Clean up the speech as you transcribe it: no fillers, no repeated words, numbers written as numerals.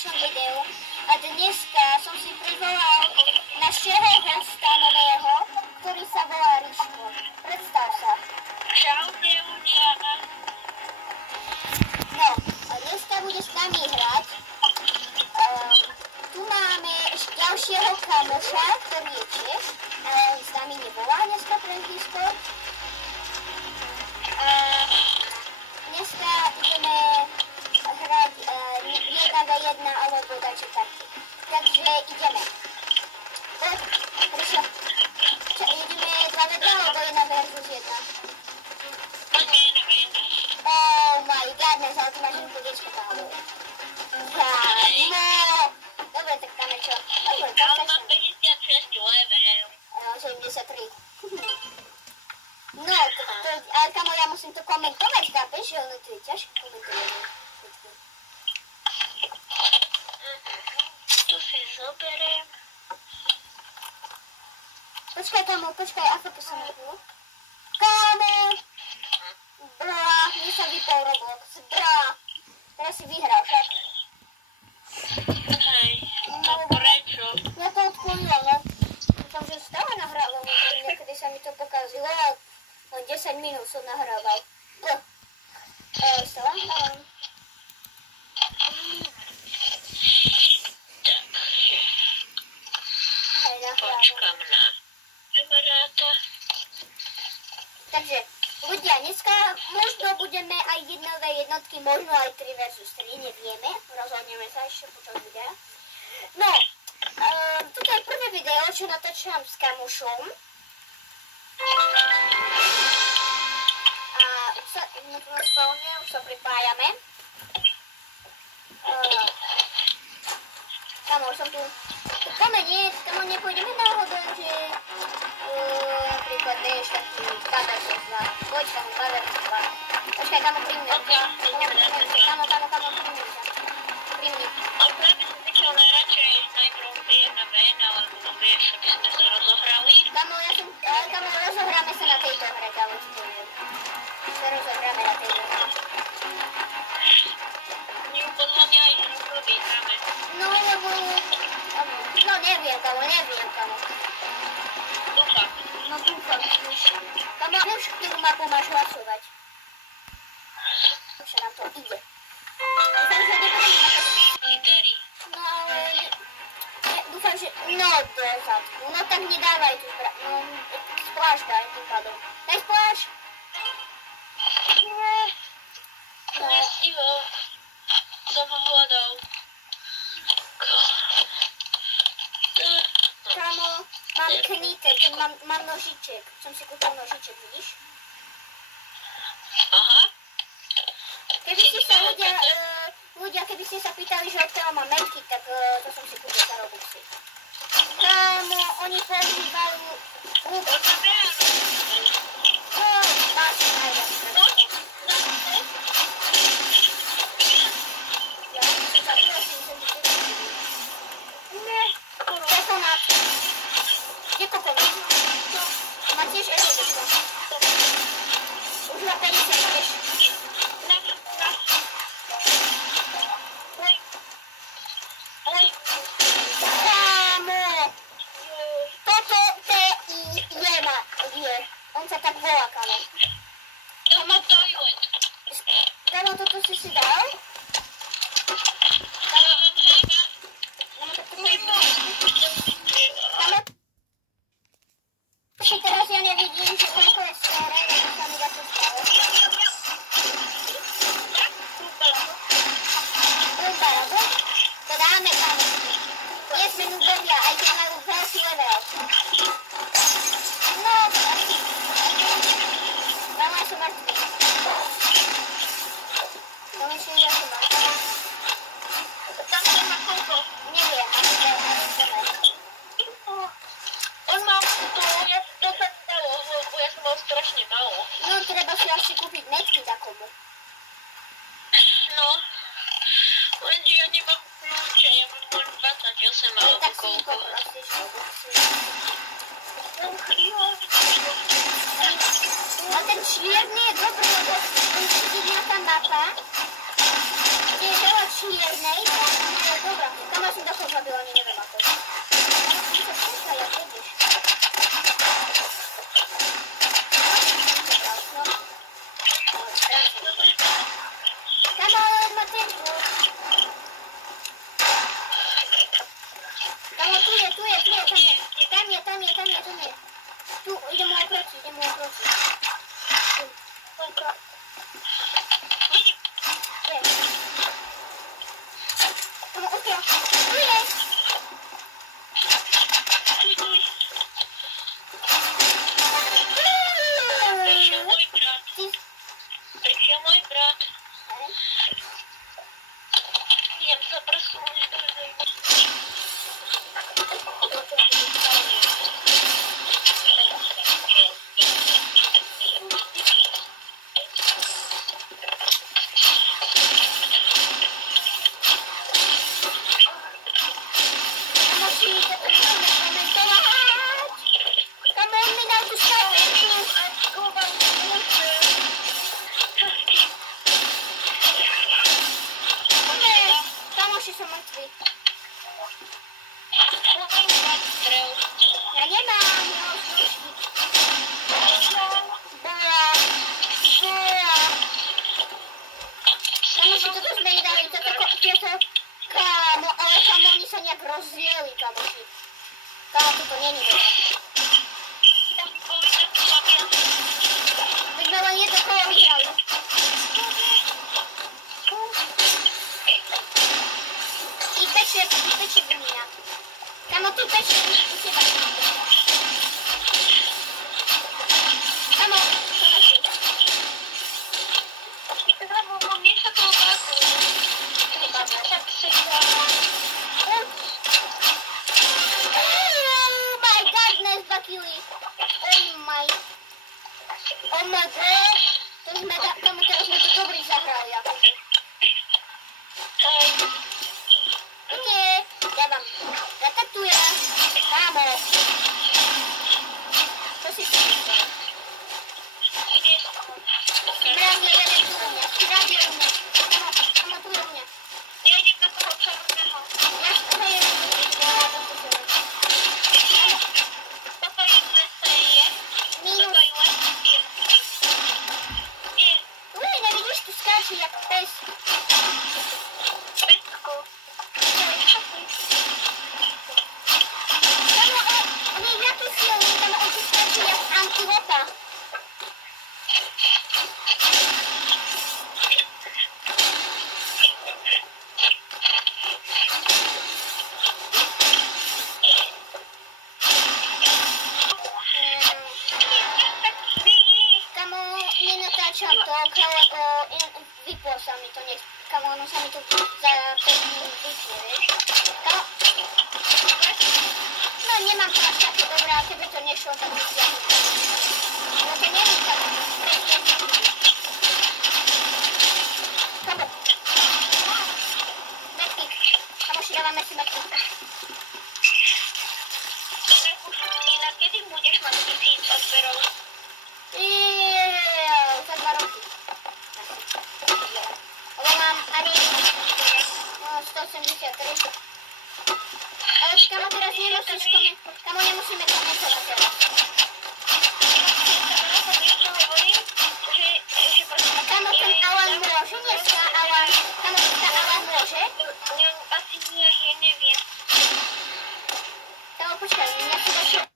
ďalšom videu a dneska som si privolal našeho hosta nového, ktorý sa volá Ríško. Predstav sa. Čaute ľudia. No, a dneska bude s nami hrať. Tu máme ešte ďalšieho kamoša, ktorý je Čech, ale on s nami nevolá dneska pre blízko. Dneska ideme hrať 1v1 alebo dačo taký. Takže ideme. Prišlo. Ideme 2v2 alebo 1 versus 1? Poďme 1v1. Oh my godness, ale ty máš jednu diečku kávu. No. Dobre, tak dáme čo? Dobre, tak Ale mám 56 level. 73. No, ale kamo, ja musím to komentovať, chápeš, že ono to je ťažké komentovať. Tu si zoberiem. Počkaj, kamo, počkaj, ako to sa nebolo? Kamo! Brá, mne sa vypol Roblox, brá. Teraz si vyhral, však? Hej, No, prečo? ja to odklonila, no. Dúfam, že stále nahrávam, niekedy sa mi to pokazilo. Len 10 minút som nahrával. Stále nahrávam. Hej, nahrávam. Počkam na kamaráta. Takže, ľudia, dneska možno budeme aj 1v1, možno aj 3 versus 3, nevieme. Rozhodneme sa ešte počas videa. No, toto je prvé video, čo natáčam s kamošom. A už sa, už sa pripájame. Kamo, som tu. Kamo, nepôjdeme náhodou, že napríklad vieš taký baversus 2. Poď kamo, baversus 2. Počkaj, kamo, pri mne. Kamo, pri mne. Pri mne. Ale práve som začal najradšej najprv 1v1, alebo vieš, aby sme sa rozohrali. Kamo, rozohráme sa na tejto hre, kamo, čo poviem. Sa rozohráme na tejto hre. Podľa mňa aj vyhráme. No, lebo... No, neviem, kamo. Dúfam. No, dúfam, už. Kamo, už ktorú mapu máš hlasovať. Už sa nám to ide. Dúfam, že nepotrebujeme na to... Hitery. No, ale... Dúfam, že... No, do zadku. No, tak nedávaj tu No, splášť daj tým pádom. Daj splášť. No. Nestivo. Som ho hľadal. Kamo, mám knítek, mám nožiček. Som si kúpil nožiček, vidíš? Aha. Keby ste sa ľudia, keby ste sa pýtali, že odkiaľ mám medky, tak to som si kúpil za Robuxy. Kamo, oni používajú máš najviac. Kokonát. Kde kokonát? Má tiež erodečko. Už má 50 tiež. Kámo! Toto je. On sa tak volá, kámo. To má toilet. Kámo, toto si dal? Teraz ja nevidím, že koľko je skóre, tak sa mi dá to stále. Prúbarado? To dáme, kámo. Nie sme nubovia, aj keď majú veľký level. No, kámo, ja som mŕtvy. No, myslím, že ja som mŕtvy. Tam to má koľko? Neviem, ani neviem. On má to sa stalo, lebo ja som mal strašne málo. No, treba si asi kúpiť metky takomu. No, lenže ja nemám kľúče, ja mám len 28 alebo Tak si ich koľko. poprosíš, A ten čierny je dobrý, lebo on vidí na tá mapa, kde je veľa čiernej, tak je dobra. Tam ja som takto zabila, ani neviem ako. Ty sa skúšaj, jak jedeš. No. Come on, Matenko. Kamo, tu je. Tam je. Tu, idem mu oproti. Kamo, okej. Tu je. Prišiel môj brat. Idem sa presunúť do rozdieli, kamoši. Kamoši, to není dobré. Veď ma len jedno kolo vyhrali. I peče gumina. Kamo, tu peče u teba. Kamo, kamoši. Zdravo, mne sa to opakuje. Tak si Oh my god, tomu teraz sme to dobrý zahrali, akože. Poďte, ja vám zataktujem, kámo. Čo si si myslel? Smrad je jeden tu u mňa. Kámo, tu je u mňa. Ja idem na toho červeného. Ja to je jeden tu, ja tam tu červený. Toto je je. Minus. Nevidíš, tu skáče jak pes. Pesko. Kamo, on je jaký silný, kamo, on tu skáče jak antilopa. Nenatáčam to, lebo vyplo sa mi to, kamo, ono sa mi to za 5 minút vypne, vieš? Kamo, no nemám to až také dobré, a keby to nešlo, tak by si no to nevím, kamo, kamo, medkik, kamoši, dávame si medkik. Inak, kedy budeš mať 1000 odberov? Za 2 roky. Lebo mám ani 183. Ale kamo, teraz nemusíš komentovať. Kamo, nemusíme komentovať teraz. Kamo, ten Alan môže dneska? Kamo, dneska Alan môže? Asi nie, ja neviem. Kamo, počkaj, ja si došiel.